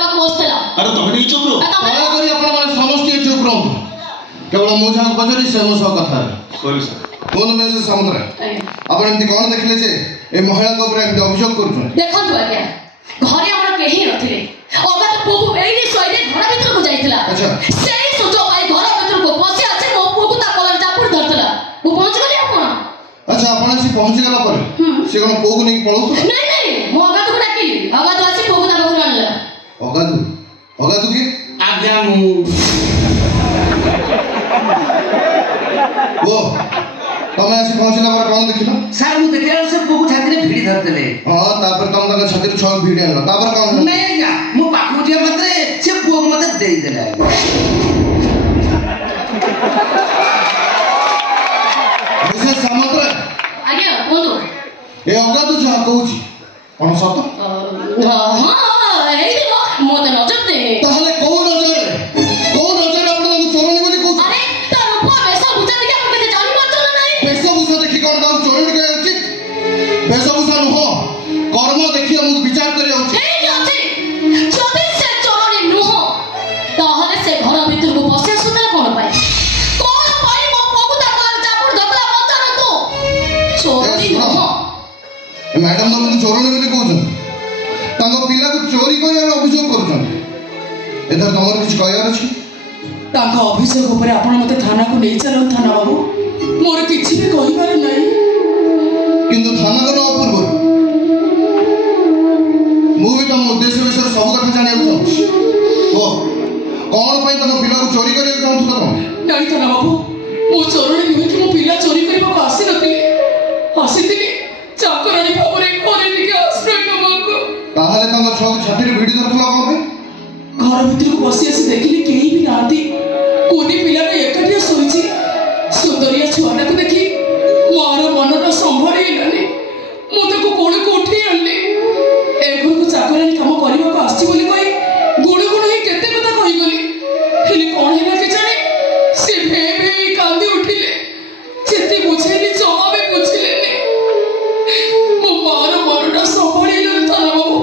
पाक बसला अरे तुम नहीं चुप रहो दया करी आपण माने समस्त चुप रहो केवल मु जहा पचरी से मो सह कथा सॉरी सर कोन में से समुद्र आपण एमती कोन देखले जे ए महिला को ऊपर एमती अभियोग करू देखंतु आज्ञा घरे हमर केही नथिले अगत प्रभु एही सइले घर भीतर को जाइतला अच्छा सेही सोचो भाई घर भीतर को पसी आछे मो प्रभु ता कलर चापुर धरतला मु पहुंच गली आपण अच्छा आपण से पहुंच गला पर से कोन पोग नहीं पळो नहीं नहीं मो अगत को डाकिली अगत आसी प्रभु ता बखर आणला अगत की आज्ञा मु वो तमे आसी पहुंचला पर कोन देखिलो सर मु देखला से पोगु छाती रे भिड़ी धरतले हां तापर तम तक छाती रे 6 भिड़ी आनला तापर कोन नहीं आज्ञा मु पाखु जे मात्रे से पोग मते देई देला मुझे समुद्र आज्ञा बोलो ए अगत जहा कहूची कोन सत हां एही देखो मो त नजर दे ताहले कोन नजर आपण को चोरनी बोली कहू अरे ता रूप बेसा बुझा देखि आपण के जानि पाछो ना नहीं वेशभूषा देखि कोन दाऊ चोरनी के उचित वेशभूषा नुह कर्म देखि हम विचार करिया उचित ठीक अछि जदि से चोरनी नुह ताहले से घर भीतर को बसे सुता कोन पाई मो प्रभु ता कलर चापुर धरला पचार तो चोरनी नुह मैडम तुमको चोरनी बोली कहू तांको पिला को चोरी करिया अभियोग करूछन एदा तमर किछ कहयार अछि तांको अभियोग ऊपर आपण मते थाना को नै चलो थाना बाबू मोर किछि भी कहिबार नै किंतु थाना को अपूर्व मु भी तम उद्देश्य विषय सब कथा जानिया चाहूँ ओ कौन पई तम पिला को चोरी करिया चाहू तो नै थाना बाबू मो चोरणी नुहे कि मो पिला चोरी करबा को आसी नथि आसीतिनी चाकरानी बाबू रे कोने दिके आश्रय नमको ताहले तम छक छाती रे भिड़ी धरथला कोन पे घर भीतर को बसी आसी देखिले केही भी नाती कोनी पिला रे एकटिया सोइची सुंदरिया छुआटा को देखी मोर मनटा संभळी लानी मो ताको कोणे को उठी आनली ए घर को चाकरानी काम करबा को आसी बोली कहि गुण गुण ही केते कथा कहि गली हेली कोन हेला के जाने से भे भे कांदी उठिले जेते बुझेली जमा भी बुझिलेनी मो मार मनटा संभळी लानी थाना बाबू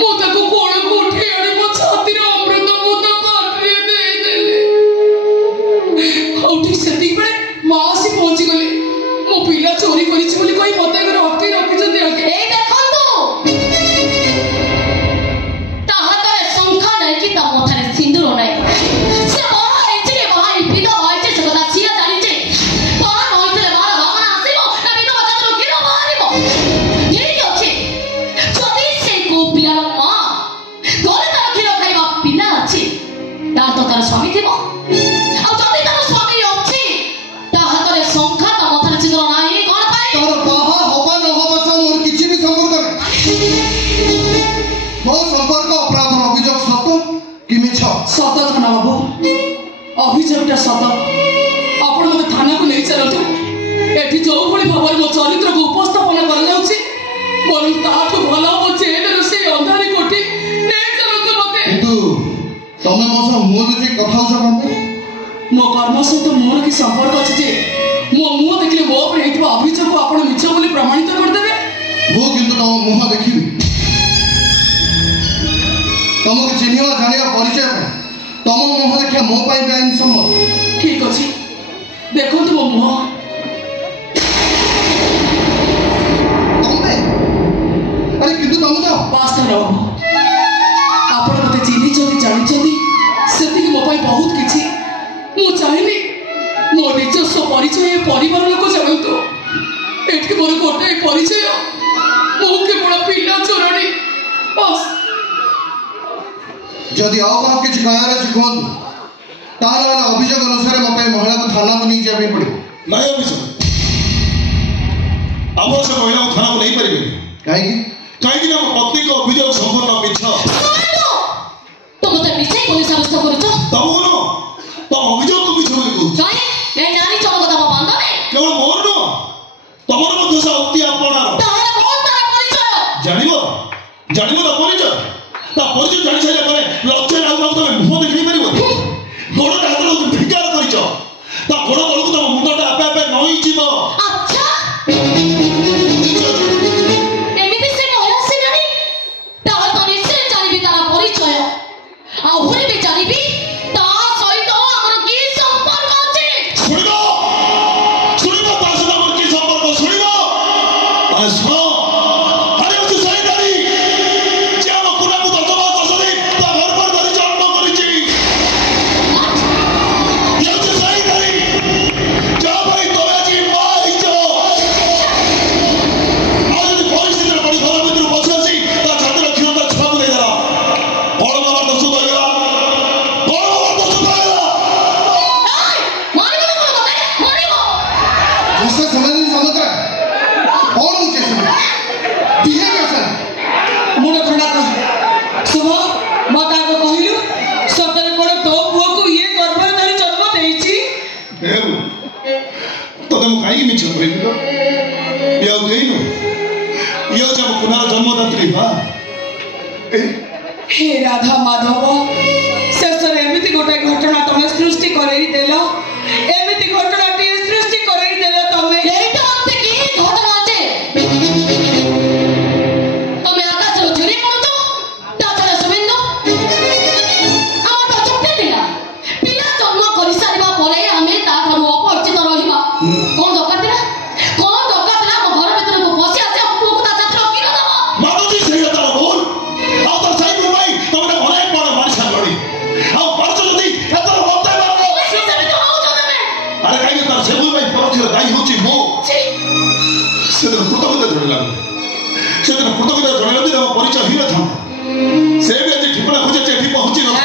मो ताको कोणे को उठी आनी मो छाती रे अमृत मुदा पाटरे दे देले औठी सेती बळे मासी पहुंची गली मो पिला चोरी करिछि बोली कहि मते घर अटकी रखि जति आके ए देखंतु ताहा तरे संखा नै कि ता मथारे सिंदूर नै से बहा आइछि रे बहा विधवा आइछि से कथा सिया जानिछि बहा नइतले मार भावना आसीबो ना विधवा चंद्र किनो बाहरिबो ठीक अछि जदि से को पिलार मा गले तार खिरो खाइबा पिला अछि ता तो तार स्वामी थिबो आ जदि तार स्वामी अछि ता हातरे संखा ता मथारे सिंदूर नै कोन पाई तोर बाहा होबा न होबा से मोर किछि भी संपर्क नै मो संपर्क अपराध अभियोग सत कि मिछ सत थाना बाबू अभियोगटा सत आपण मते थाना को नै चलतो एठी जो भली भाबर मो चरित्र को उपस्थापन कर जाउछि बोल ताठो भला हो जेल रे से अंधारी कोठी नै चलतो मते किंतु तमे मोसा मोर जे कथा छ कोन मो कर्म सहित मोर की संपर्क अछि जे मो मुह देखले मो पर हेतबा अभियोग को आपण मिछ बोली प्रमाणित कर देबे मु किंतु तम मुह देखिबी तमको चिन्हिवा जानिया परिचय तम मुह देखिया मो पाई बेआईन सम्मत ठीक अछि देखो तो मो मुह तमे अरे किंतु तम जाओ वास्तव बाबू आपण मते चिन्हि चोरी जानि चोरी सेति मो पाई बहुत किछि मु चाहेनी मो निजस्व परिचय परिवार लोक जानतो एठी मोर गोटे परिचय मो केवल पिला चोरणी बस जदि आओ आप किछ कहयार अछि कोन ताला अभियोग अनुसार मते महिला को थाना को नहीं जाबे पड़ो नहीं अभियोग आपण से महिला को थाना को नहीं परिबे काहे कि ना पत्नी को अभियोग संपूर्ण मिछ तो मते मिछै कोन साबित करूछ तब कोन तो अभियोग को मिछ बोली कहू काहे ए जानि चम कथा बंद नै केवल मोर न तमर मध्य से अति आपणार ताहले कोन तार परिचय जानिबो ता परिचय ता परिचय जानि साइले परे लक्ष्य राउ राउ तमे मुह देखि परिबो गोड़ हाथ भिकार करिछ ता गोड़ बळकु तम मुंडटा आपे आपे नई जीव अच्छा एमिति से महिला से जानि ताहले तो निश्चय जानिबि तार परिचय मिछ कहबी तो यो देइनु यो जब पुनः जन्मदात्री बा हे राधा माधव शेषर एमिति गोटे घटना तमे सृष्टि करई देलो एमिति घटना टी सृष्टि करई देलो तमे एटा अंते की घटना जे तमे आकाश रो झुरी पडतो ताछड़ा सुमेंदो आम तो चुपते दिला पिला जन्म करि सारिबा परे आमे ता ठारू अपरिचित रहिबा कोन दरकार दिला हम घर भीतर को पसी आसे हमको ता छात्र की न दबा माधुजी सही तार बोल आ तो सही भाई तमने घरे पड़ मारी सालड़ी आ परचो जदी एतर होते मारो सीधे भी तो आओ जो तमे अरे काई तार सेबु भाई परचो गाई होची मो सेदिन कृतज्ञता जणला सेदिन कृतज्ञता जणला दी हम परिचय हिरे था से भी आज ठिपला खोजे एठी पहुंची न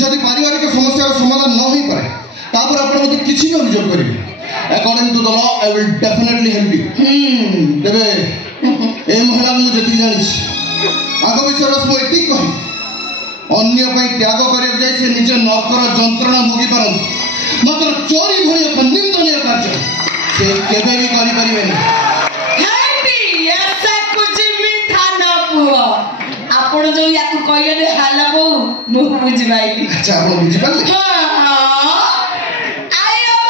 जदि पारिवारिक समस्या समाधान न हो पाए तापर आपण मते किछि भी अभियोग करिवे according to the law I will definitely help you देबे ए महिला मु जति जानि आगो विषय मु एति कहि अन्य पई त्याग करियो जाय से निज नरकर जंत्रणा भोगी परन मात्र चोरी भଳି एक निंदनीय कार्य से केबे भी करि परिबे नहीं हैप्पी ऐसा कुछ भी था न पुआ आपण जो याकु कहले ने हाला बो मु बुझि पाइली अच्छा आपण बुझि पाले आई एम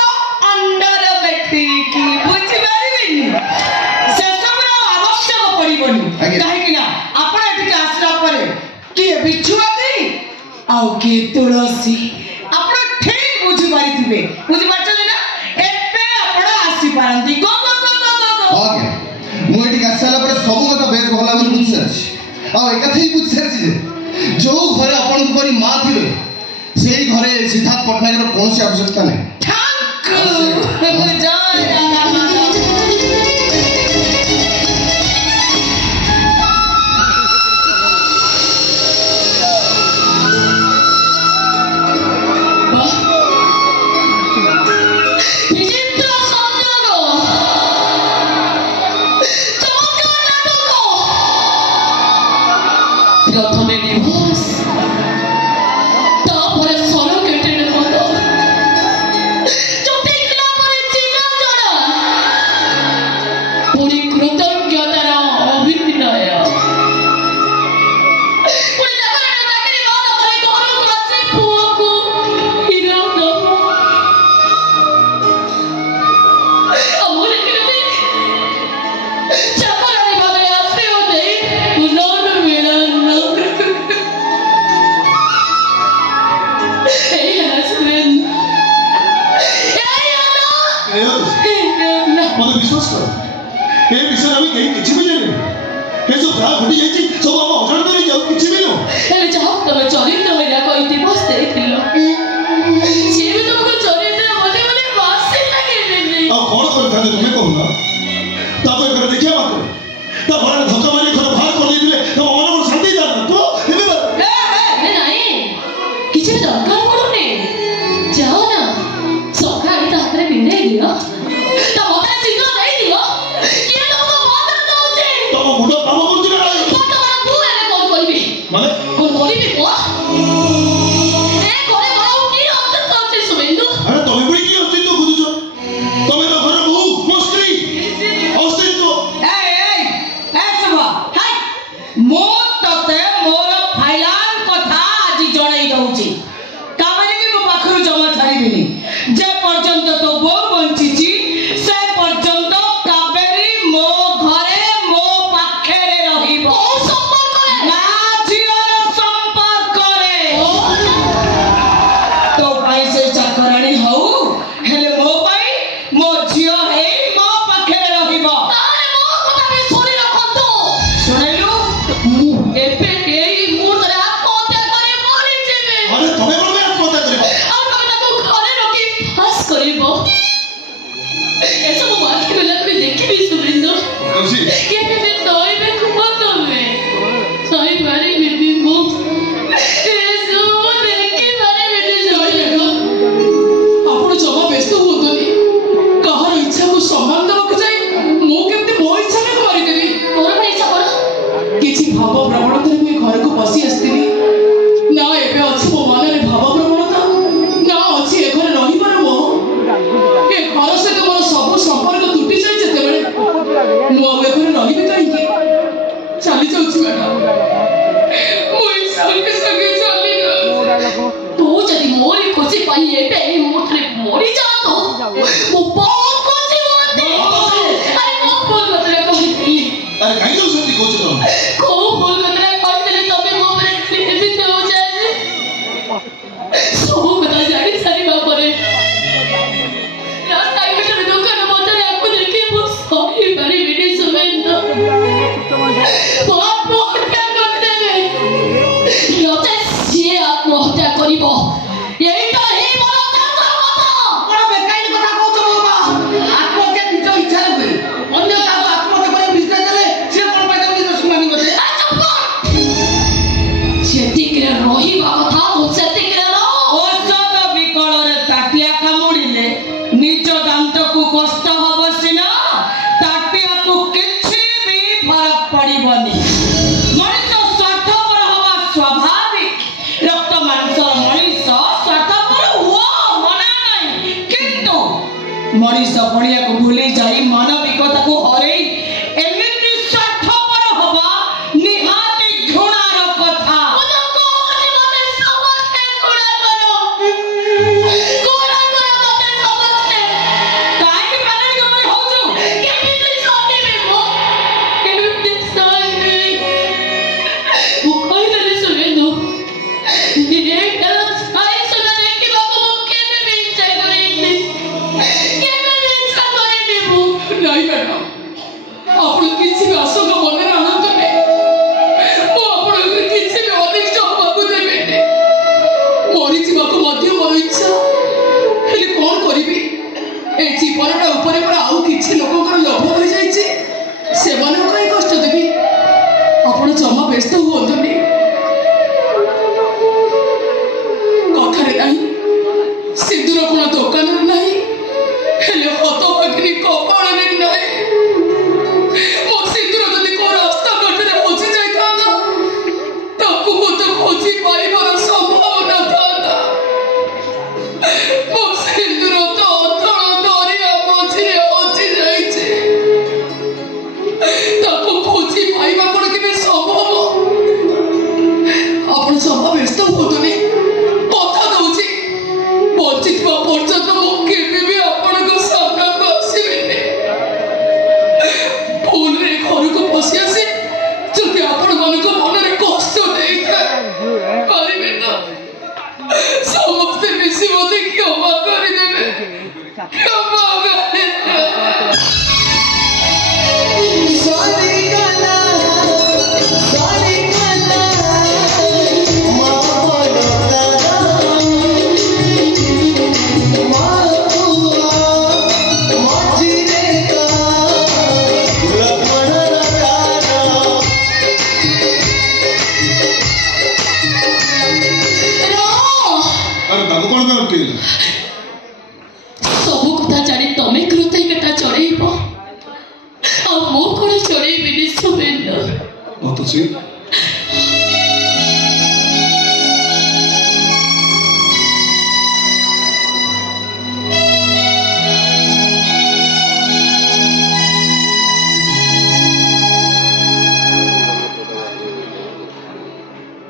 अंडर मैट्रिक बुझि पारिबेनी से सब आवश्यक पड़िबनी काहे कि ना आपण एठी आसरा परे कि बिछुआती आउ के तुलसी आपण ठीक बुझि पारिथिबे बुझि पाछले ना एपे आपण आसी पारंती गो गो गो गो गो ओके मु एठी आसला परे सब कथा बेस भला बन बुझि सारछि आ एकथि बुझि सारछि जो घरे अपन परी मां थिले सेही घरे सिद्धार्थ पटनायक रो कोन से आवश्यकता नै ठाक जय राधा माधव प्रथमे डिवोर्स तापरे सरो केटे न मतो चोटे किला परे चिना जड़ा पुरी कृतज्ञतार अभिनय पुरी जगरे चाकरी बात करे घर को आसे पुओ को हिरो न अमोले केते चाकरी भाबे आसे हो दे पुनः मिलन ତମ ମୁଣ୍ଡ କାମ କରୁଛି ନା ବର୍ତ୍ତମାନ ମୁଁ ଏବେ କଣ କରିବି ମାନେ କଣ କରିବି ପୁଅ ଏ ଘରେ ବଡ଼ କି ଅସ୍ତିତ୍ୱ ଅଛି ଶୁଭେନ୍ଦୁ ଆରେ ତମେ ପୁଣି କି ଅସ୍ତିତ୍ୱ ଖୋଜୁଛ ତମେ ତ ଘର ବୋହୂ ମୋ ସ୍ତ୍ରୀ ଅସ୍ତିତ୍ୱ ମୁଁ ତତେ ମୋର ଫାଇନାଲ କଥା ଆଜି ଜଣାଇ ଦଉଛି କାମରେ ମୋ ପାଖରୁ ଜମା ଛାଡ଼ିବିନି ଯେ ପର୍ଯ୍ୟନ୍ତ ତୋ ବୋଉ ବଞ୍ଚିଛି ସେ ପର୍ଯ୍ୟନ୍ତ କାବେରୀ ମୋ ଘରେ ମୋ ପାଖରେ ରହିବ ନା ଝିଅର ସମ୍ପର୍କରେ ତୋ ପାଇଁ ସେ ଚାକରାଣୀ ହଉ ହେଲେ ମୋ ପାଇଁ ମୋ ଝିଅ ହେଇ ମୋ ପାଖରେ ରହିବ ଶୁଣିଲୁ ଏବେ ଏଇ ମୁହୂର୍ତ୍ତରେ ଆତ୍ମହତ୍ୟା କରି ମରିଯିବେ ଆରେ ତମେ କଣ ପାଇଁ ଆତ୍ମହତ୍ୟା କରିବ ଆଉ ତମେ ତାକୁ ଘରେ ରଖି ପାସ୍ କରିବ ଏସବୁ ଆଖି ବେଲାକୁ ଦେଖିବି ଶୁଭେନ୍ଦୁ କେବେ ବି ସହିବେ କୁହ ତମେ ସହିପାରିବିନି ମୁଁ ଏସବୁ ଦେଖିପାରିବିନି ଶୁଭେନ୍ଦୁ ଆପଣ ଜମା ବ୍ୟସ୍ତ ହୁଅନ୍ତୁନି କାହାର ଇଚ୍ଛାକୁ ସମ୍ମାନ ଦେବାକୁ ଯାଇ ମୁଁ କେମିତି ମୋ ଇଚ୍ଛାକୁ ମାରିଦେବି ମୋର ଇଚ୍ଛା କର କିଛି ଭାବ ପ୍ରବଣତାରେ ମୁଁ ଏ ଘରକୁ ପଶି ଆସିଥିଲି ନା ଏବେ ଅଛି ମୋ ମନରେ ଭାବ ପ୍ରବଣତା ନା ଅଛି ଏ ଘରେ ରହିବାର ମୋହ ଏ ଘର ସହିତ ମୋର ସବୁ ସମ୍ପର୍କ ତୁଟିଯାଏ ଯେତେବେଳେ ମୁଁ ଆଉ ଏ ଘରେ ରହିବି କାହିଁକି ଚାଲି ଯାଉଛି ମ୍ୟାଡାମ ମୁଁ ଏଇ ସାଙ୍ଗେ ସାଙ୍ଗେ ଚାଲି ଯାଉଛି ତୁ ଯଦି ମୋରି ଖୁସି ପାଇଁ ଏବେ ଏଇ ମୁହୂର୍ତ୍ତରେ ମରିଯାଆନ୍ତୁ ମୁଁ ବହୁତ ଖୁସି ହୁଅନ୍ତି ଆରେ କଣ ଭୁଲ କଥାରେ କହିଥିଲି ଆରେ କାହିଁକି ସେମିତି କହୁଛ ତମେ କୋଉ ଭୁଲ କଥାରେ କହିଥିଲି ତମେ ମୋ ଉପରେ ଏମିତି ହେଉଛ ଆଜି ସବୁ କଥା ଜାଣି ସାରିବା ପରେ ରାସ୍ତା ଘାଟରେ ଦୋକାନ ବଜାରରେ ଆକୁ ଦେଖି ମୁଁ ସହିପାରିବିନି ଶୁଭେନ୍ଦୁ ଆତ୍ମହତ୍ୟା କରିଦେବେ ନଚେତ୍ ସିଏ ଆତ୍ମହତ୍ୟା କରିବ ଏଇଟା ହିଁ ମୋର ଶେଷ କଥା କଣ ବେକାରୀ କଥା କହୁଛ ବାବା ଆତ୍ମହତ୍ୟା ନିଜ ଇଚ୍ଛାରେ ହୁଏ ଅନ୍ୟ କାହାକୁ ଆତ୍ମହତ୍ୟା କରିବାକୁ ବିଶ୍ୱାସ ଦେଲେ ସିଏ କଣ ପାଇଁ ତାକୁ ନିଜ ସମ୍ମାନ କରିବେ ଯେତିକିରେ ରହିବା କଥା ମୁଁ ସେତିକିରେ ରହ ଔଷଧ ବିକଳରେ ତାଟିଆ କାମୁଡ଼ିଲେ ନିଜ ଦାନ୍ତକୁ କଷ୍ଟ ହବ ସିନା ତାଟିଆକୁ କିଛି ବି ଫରକ ପଡ଼ିବନି ମଣିଷ ସ୍ୱାର୍ଥପର ହବା ସ୍ୱାଭାବିକ ରକ୍ତ ମାଂସର ମଣିଷ ସ୍ୱାର୍ଥପର ହୁଅ ମନା ନାହିଁ କିନ୍ତୁ ମଣିଷ ପଣିଆକୁ ଭୁଲି ଯାଇ ମାନବିକତାକୁ ହରେଇ ଏମିତି ସ୍ୱାର୍ଥପର ହବା ନିହାତି ଘୃଣାର କଥା କାହିଁକି ପ୍ୟାନେଲିକ ପରି ହଉଛୁ ନାଇଁ ମ୍ୟାଡାମ ଆପଣ କିଛି ବି ଆଶଙ୍କା ମନରେ ଆଣନ୍ତୁନି ମୁଁ ଆପଣଙ୍କୁ କିଛି ବି ଅନିଷ୍ଟ ହବାକୁ ଦେବିନି ମରିଯିବାକୁ ମଧ୍ୟ ମୋର ଇଚ୍ଛା ହେଲେ କଣ କରିବି ଏ ଜୀବନଟା ଉପରେ ମୋର ଆଉ କିଛି ଲୋକଙ୍କର ଲୋଭ ହୋଇଯାଇଛି ସେମାନଙ୍କୁ କାହିଁ କଷ୍ଟ ଦେବି ଆପଣ ଜମା ବ୍ୟସ୍ତ ହୁଅନ୍ତୁନି କଥାରେ ନାହିଁ ସିନ୍ଦୁର କଣ ଦୋକାନରେ ନାହିଁ ହେଲେ ହତଭାଗିନୀ କପାଳରେ ନାହିଁ ମୋ ସିନ୍ଦୁର ଯଦି କୋଉ ରାସ୍ତା ଘାଟରେ ହଜି ଯାଇଥାନ୍ତା ତାକୁ ମୋତେ ଖୋଜି ପାଇବାର ସମ୍ଭାବନା ଥାନ୍ତା ମୋ ସିନ୍ଦୁର ତ ଅଥଳ ଦରିଆ ମଝିରେ ହଜି ଯାଇଛି ତାକୁ ଖୋଜି ପାଇବା କଣ କେବେ ସମ୍ଭବ ଆପଣ ଜମା ବ୍ୟସ୍ତ ହୁଅନ୍ତୁନି କଥା ଦଉଛି ବଞ୍ଚିଥିବା ପର୍ଯ୍ୟନ୍ତ ମୁଁ କେବେ ବି ଆପଣଙ୍କ ସାମ୍ନାକୁ ଆସିବିନି ଭୁଲରେ ଘରକୁ ପଶି ଆସି ଯଦି ଆପଣମାନଙ୍କ ମନରେ କଷ୍ଟ ଦେଇଥାଏ ପାରିବେ ନା ସମସ୍ତେ ମିଶି ମୋତେ କ୍ଷମା କରିଦେବେ କ୍ଷମା କରିଦେବେ ସବୁ କଥା ଜାଣି ତମେ କୃତଜ୍ଞତା ଚଢେଇବ खुशी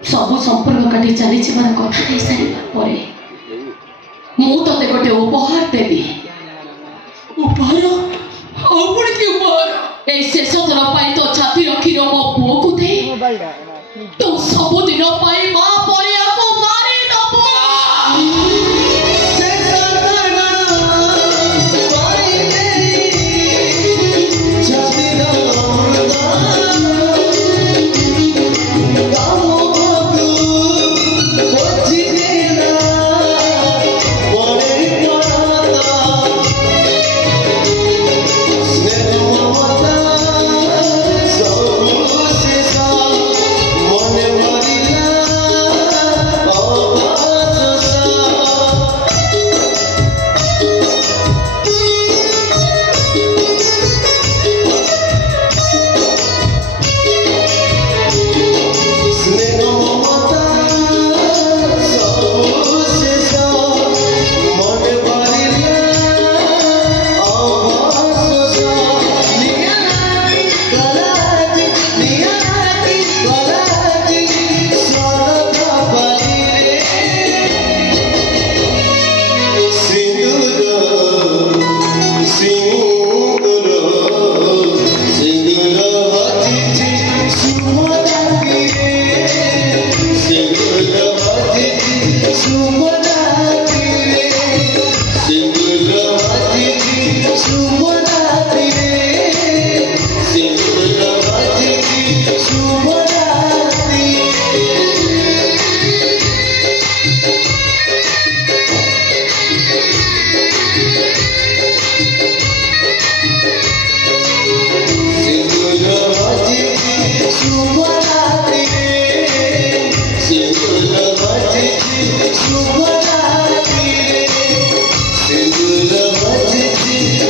सब संपर्क काटी चली कथा नहीं सारा मु ते गोटे उपहार देवी उपहार और कि उपहार ए शेष थर तो छाती रखी मो पुओ को दे तो सबुदिन माँ परिया को मारी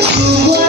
शुभ